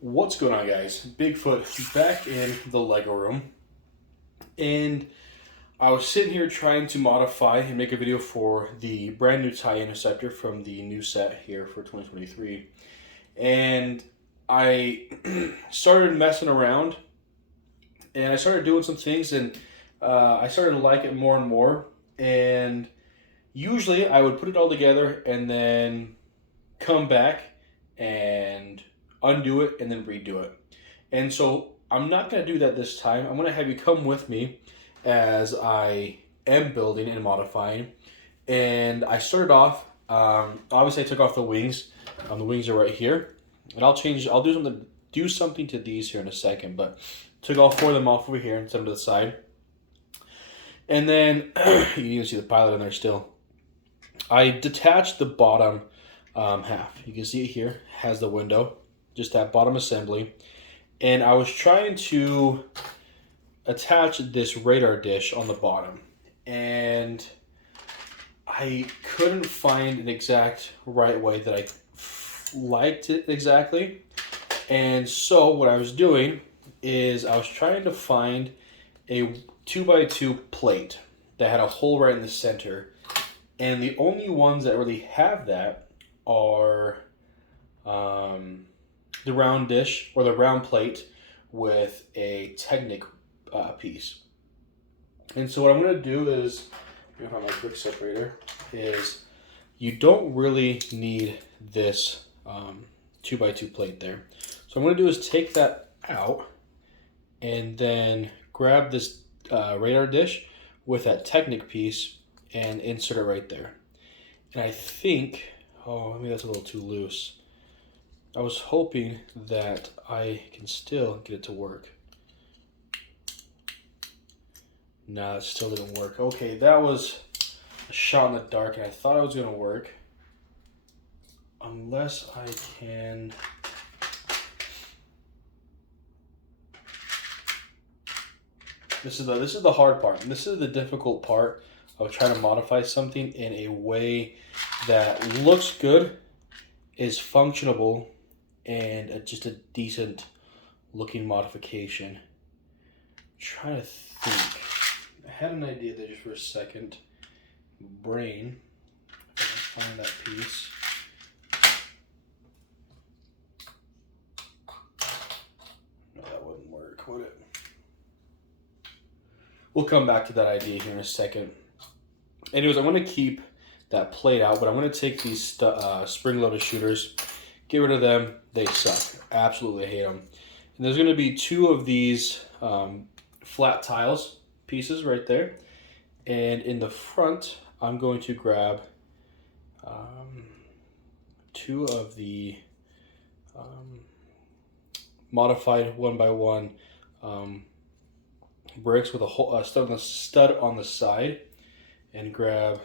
What's going on, guys? Bigfoot back in the Lego room, and I was sitting here trying to modify and make a video for the brand new tie Interceptor from the new set here for 2023, and I started messing around, and I started doing some things, and I started to like it more and more, and usually I would put it all together and then come back and undo it and then redo it. And so I'm not going to do that this time. I'm going to have you come with me as I am building and modifying. And I started off, obviously I took off the wings. The wings are right here. And I'll do something to these here in a second, but took all four of them off over here and set them to the side. And then, you can see the pilot in there still. I detached the bottom half. You can see it here, has the window, just that bottom assembly. And I was trying to attach this radar dish on the bottom, and I couldn't find an exact right way that I liked it exactly. And so what I was doing is I was trying to find a 2x2 plate that had a hole right in the center, and the only ones that really have that are the round dish or the round plate with a Technic piece. And so what I'm going to do is, I'm going to find my quick separator, is you don't really need this 2x2 plate there. So what I'm going to do is take that out and then grab this radar dish with that Technic piece and insert it right there. And I think, oh, maybe that's a little too loose. I was hoping that I can still get it to work. No, it still didn't work. Okay, that was a shot in the dark, and I thought it was going to work. Unless I can... This is the hard part. And this is the difficult part of trying to modify something in a way that looks good, is functionable, and just a decent looking modification. I'm trying to think. I had an idea there just for a second. Brain. If I can find that piece. No, that wouldn't work, would it? We'll come back to that idea here in a second. Anyways, I'm going to keep that plate out, but I'm going to take these spring-loaded shooters, get rid of them. They suck. Absolutely hate them. And there's going to be two of these flat tiles pieces right there. And in the front, I'm going to grab two of the modified 1x1 bricks with a whole stud on the side, and grab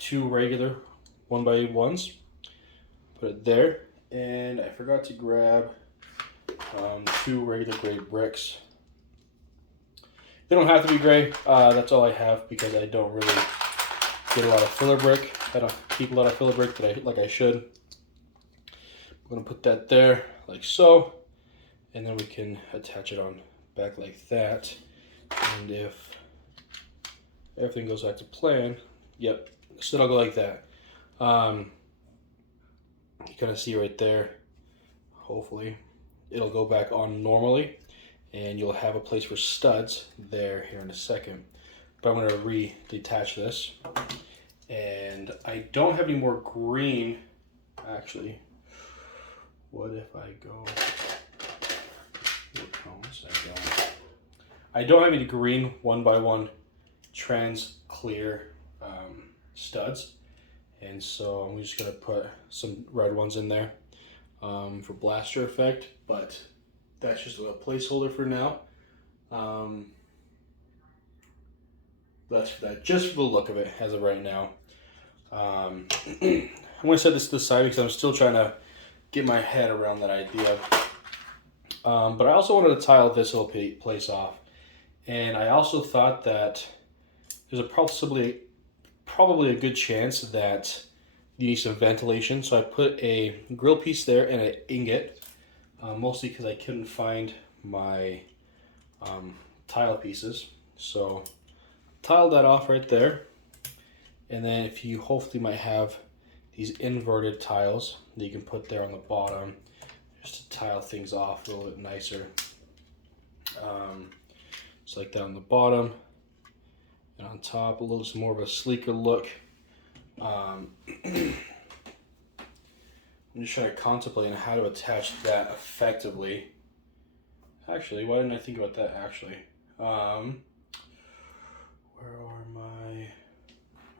two regular 1x1s, put it there, and I forgot to grab two regular gray bricks. They don't have to be gray, that's all I have because I don't really get a lot of filler brick. I don't keep a lot of filler brick like I should. I'm going to put that there like so, and then we can attach it on back like that. And if everything goes back to plan, yep, so it'll go like that. You kind of see right there, hopefully it'll go back on normally, and you'll have a place for studs there here in a second. But I'm going to re-detach this, and I don't have any more green. Actually, what if I go cones? I don't have any green 1x1 trans clear studs, and so I'm just going to put some red ones in there for blaster effect, but that's just a placeholder for now. That's that, just for the look of it as of right now. I'm going to set this to the side because I'm still trying to get my head around that idea. But I also wanted to tile this little place off. And I also thought that there's probably a good chance that you need some ventilation. So I put a grill piece there and an ingot mostly because I couldn't find my tile pieces. So tile that off right there. And then if you hopefully might have these inverted tiles that you can put there on the bottom just to tile things off a little bit nicer. Just like that on the bottom, and on top a little more of a sleeker look. I'm just trying to contemplate on how to attach that effectively. Actually, why didn't I think about that actually? Where are my...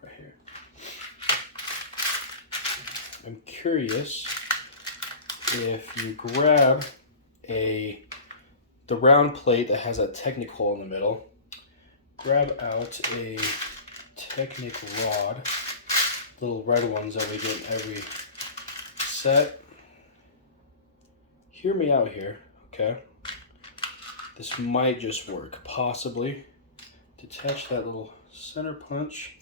Right here. I'm curious if you grab the round plate that has a Technic hole in the middle, grab out a Technic rod, little red ones that we get in every set. Hear me out here, okay? This might just work, possibly. Detach that little center punch,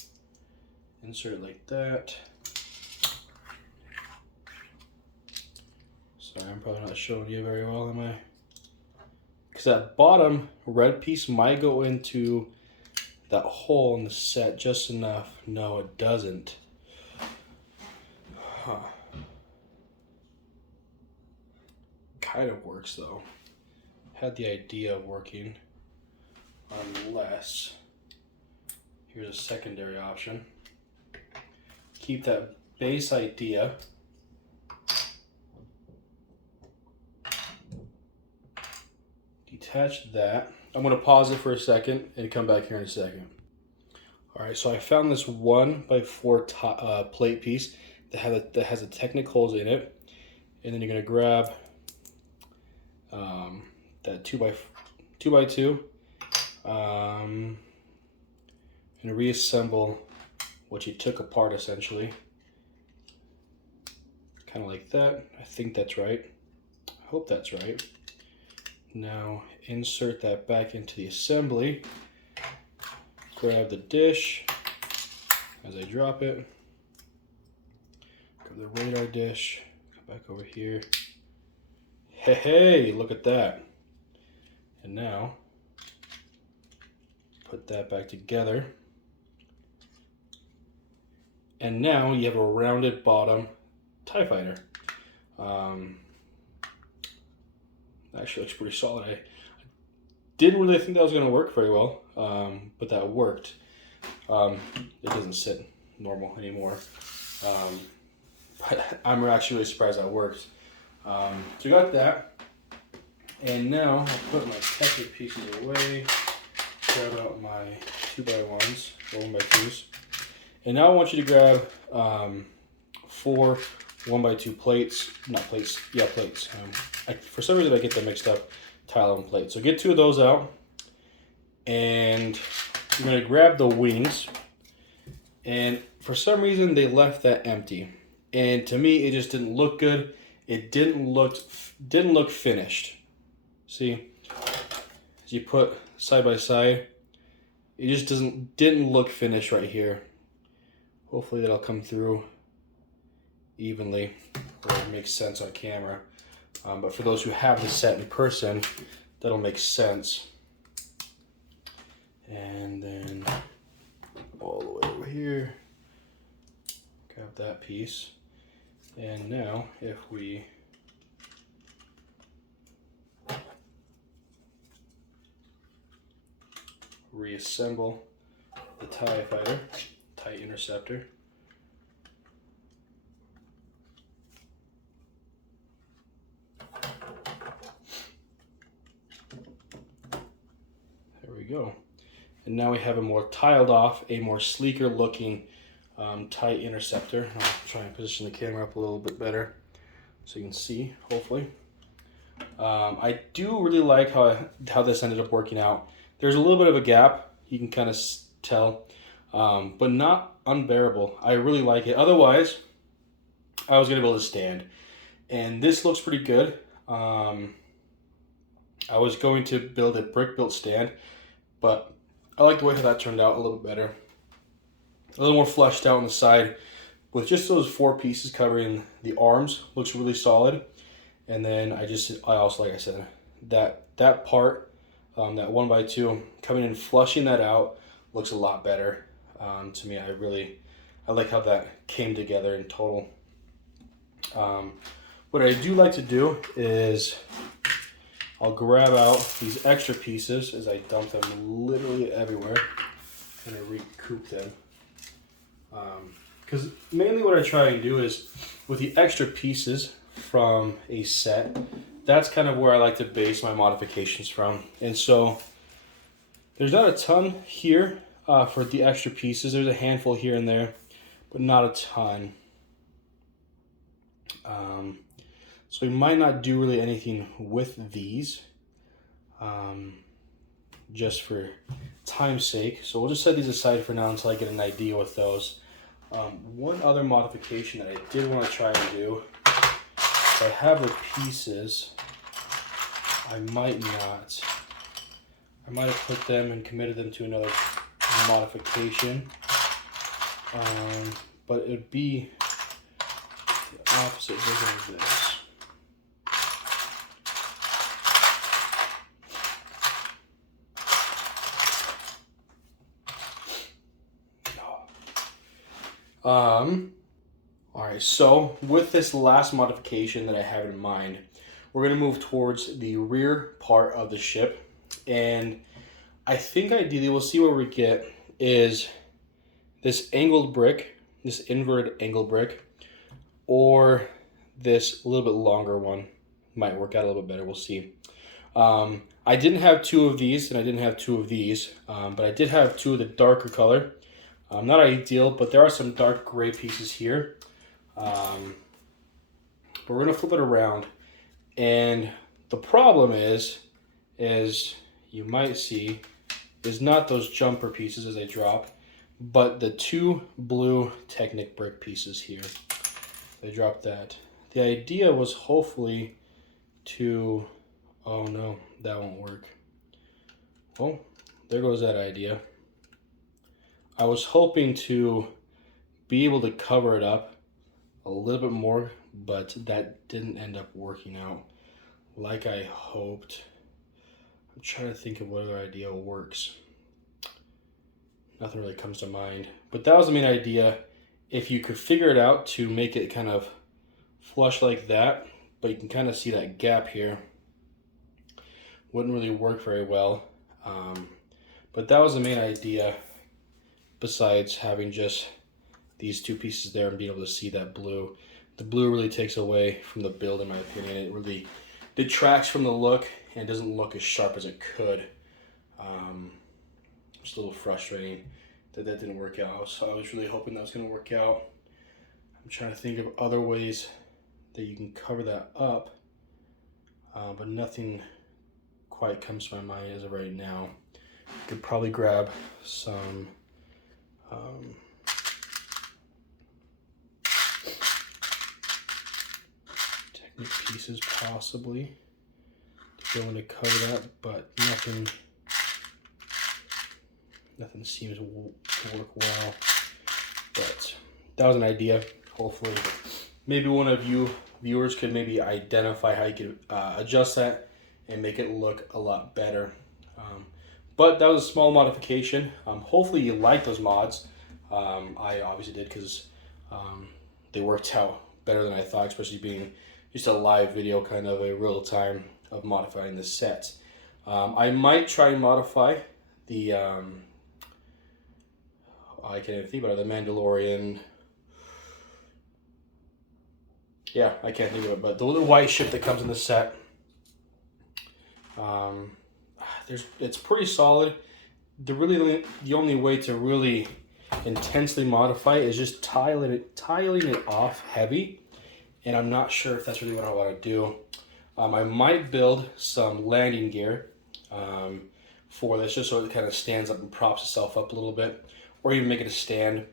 insert it like that. Sorry, I'm probably not showing you very well, am I? Because that bottom red piece might go into that hole in the set just enough. No, it doesn't. Huh. Kind of works though. Had the idea of working, unless here's a secondary option. Keep that base idea. Detach that. I'm going to pause it for a second and come back here in a second. Alright, so I found this 1x4 plate piece that has a Technic holes in it. And then you're going to grab that 2x2 and reassemble what you took apart essentially. Kind of like that. I think that's right. I hope that's right. Now insert that back into the assembly. Grab the dish as I drop it. Grab the radar dish. Come back over here. Hey, look at that. And now put that back together. And now you have a rounded bottom TIE fighter. Actually looks pretty solid. I didn't really think that was going to work very well, but that worked. It doesn't sit normal anymore. But I'm actually really surprised that worked. So we got that. And now I'll put my Technic pieces away. Grab out my 2x1s, or 1x2s. And now I want you to grab 4 1x2 plates, not plates, yeah, plates. For some reason I get them mixed up, tile and plate. So get 2 of those out, and you're gonna grab the wings. And for some reason they left that empty, and to me it just didn't look good. It didn't look finished. See, as you put side by side, it just didn't look finished right here. Hopefully that'll come through evenly, or it makes sense on camera. But for those who have the set in person, that'll make sense. And then all the way over here, grab that piece. And now if we reassemble the TIE fighter, TIE Interceptor, go. And now we have a more tiled off, a more sleeker looking TIE Interceptor. I'll try and position the camera up a little bit better so you can see, hopefully. I do really like how this ended up working out. There's a little bit of a gap, you can kind of tell, but not unbearable. I really like it. Otherwise, I was going to be able to stand. And this looks pretty good. I was going to build a brick-built stand, but I like the way how that turned out a little bit better. A little more fleshed out on the side with just those 4 pieces covering the arms. Looks really solid. And then I also, like I said, that part, that 1x2, coming in, flushing that out looks a lot better to me. I like how that came together in total. What I do like to do is I'll grab out these extra pieces as I dump them literally everywhere and I recoup them. Because mainly what I try and do is with the extra pieces from a set, that's kind of where I like to base my modifications from. And so there's not a ton here for the extra pieces. There's a handful here and there, but not a ton. So we might not do really anything with these, just for time's sake. So we'll just set these aside for now until I get an idea with those. One other modification that I did want to try and do, if I have the pieces, I might have put them and committed them to another modification, but it would be the opposite version of this. Alright, so with this last modification that I have in mind, we're going to move towards the rear part of the ship, and I think ideally we'll see where we get is this angled brick, this inverted angle brick, or this a little bit longer one. Might work out a little bit better, we'll see. I didn't have two of these and I didn't have two of these, but I did have two of the darker color. Not ideal, but there are some dark gray pieces here. But we're gonna flip it around, and the problem is you might see, is not those jumper pieces as they drop, but the two blue Technic brick pieces here. They dropped that. The idea was hopefully to, oh no, that won't work. Well, there goes that idea. I was hoping to be able to cover it up a little bit more, but that didn't end up working out like I hoped. I'm trying to think of what other idea works. Nothing really comes to mind, but that was the main idea. If you could figure it out to make it kind of flush like that, but you can kind of see that gap here, wouldn't really work very well. But that was the main idea, besides having just these two pieces there and being able to see that blue. The blue really takes away from the build, in my opinion. It really detracts from the look and doesn't look as sharp as it could. Just a little frustrating that didn't work out. So I was really hoping that was going to work out. I'm trying to think of other ways that you can cover that up, but nothing quite comes to my mind as of right now. You could probably grab some Technic pieces possibly to go in to cover that, but nothing seems to work well. But that was an idea. Hopefully maybe one of you viewers could maybe identify how you could adjust that and make it look a lot better. But that was a small modification. Hopefully you like those mods. I obviously did, because they worked out better than I thought, especially being just a live video, kind of a real time of modifying the set. I might try and modify the I can't even think about it, the Mandalorian. Yeah, I can't think of it, but the little white ship that comes in the set. It's pretty solid. The only way to really intensely modify it is just tiling it off heavy, and I'm not sure if that's really what I want to do. I might build some landing gear for this, just so it kind of stands up and props itself up a little bit, or even make it a stand.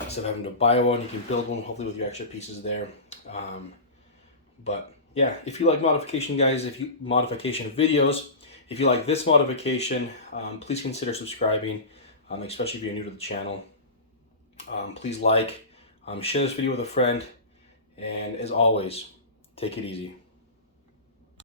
Instead of having to buy one, you can build one, hopefully with your extra pieces there. But yeah, if you like modification, guys, modification videos, if you like this modification, please consider subscribing, especially if you're new to the channel. Please share this video with a friend, and as always, take Take it easy.